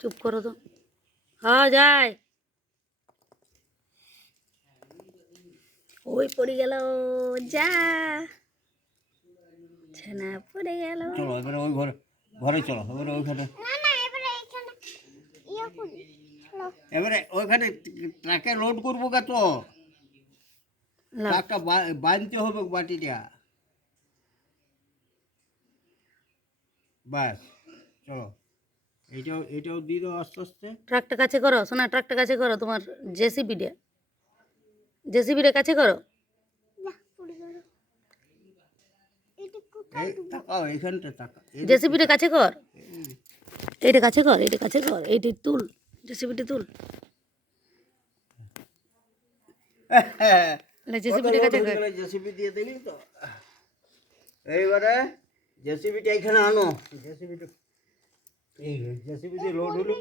চুপ করো তো। হ্যাঁ যায়, ওই পড়ে গেল, যা ছানা পড়ে গেল। চলো এবারে ওই ঘরে, ঘরে চলো এবারে ওইখানে, এবারে ওইখানে ট্রাকে লোড করবো কা তো লাও। ট্রাকটা বাঁধতে হবে বাটিটা। বাস চলো, এটাও দিয়ে দাও আস্তে আস্তে। ট্রাকটা কাছে করো সোনা, ট্রাকটা কাছে করো, তোমার জেসিবিটা কাছে করো। এই তাকাও, এইখানটা তাকা, জেসিবিটা কাছে কর, এইটা কাছে কর, এইটা কাছে কর, এইটা তুল, জেসিবিটা তুল, জেসিবিটা কাছে কর। জেসিবি দিয়ে দিলি তো। এইবারে জেসিবিটা এখানে আনো, জেসিবিটা এই জেসিবি দিয়ে লোড হলো।